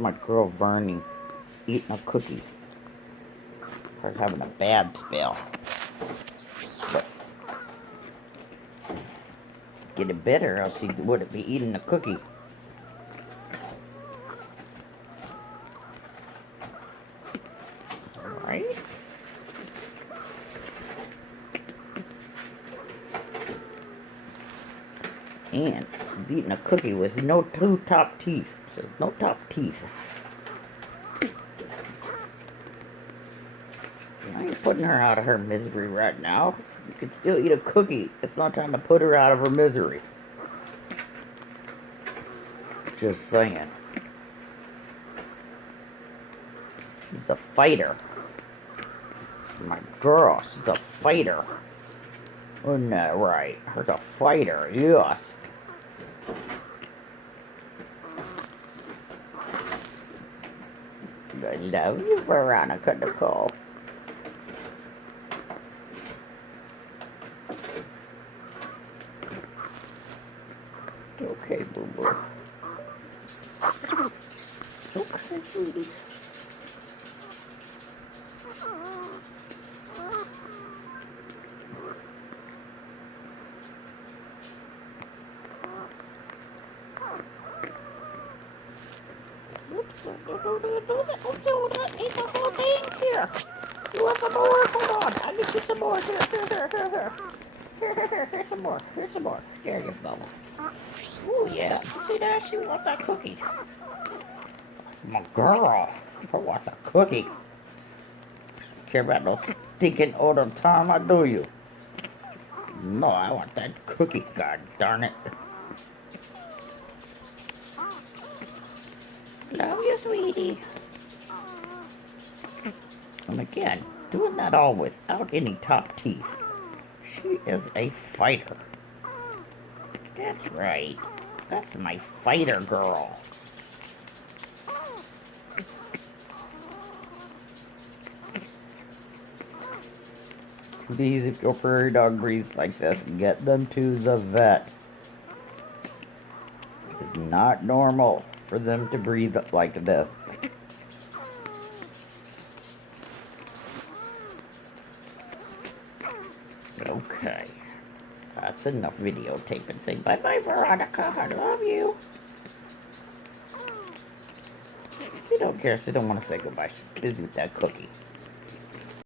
my girl Vernie eating a cookie. Her having a bad spell. But get it better, else she wouldn't be eating a cookie. Alright. And she's eating a cookie with no two top teeth. So no top teeth. I ain't putting her out of her misery right now. You can still eat a cookie. It's not time to put her out of her misery. Just saying. She's a fighter. She's my girl. She's a fighter. Isn't that right? Her's a fighter, yes. I love you, Veronica Nicole. Okay, boo-boo. Okay, sweetie. Don't eat the whole thing here. You want some more? Hold on. I'll get you some more. Here. Here's some more. Here's some more. There you go. Oh, yeah. See that? She wants that cookie. That's my girl. She wants a cookie. Don't care about no stinking Odontoma, do you? No, I want that cookie, god darn it. Love you, sweetie. And again, doing that all without any top teeth. She is a fighter. That's right. That's my fighter girl. Please, if your prairie dog breathes like this, get them to the vet. It's not normal for them to breathe like this. Okay. That's enough videotaping. Say bye-bye, Veronica. I love you. She don't care. She don't want to say goodbye. She's busy with that cookie.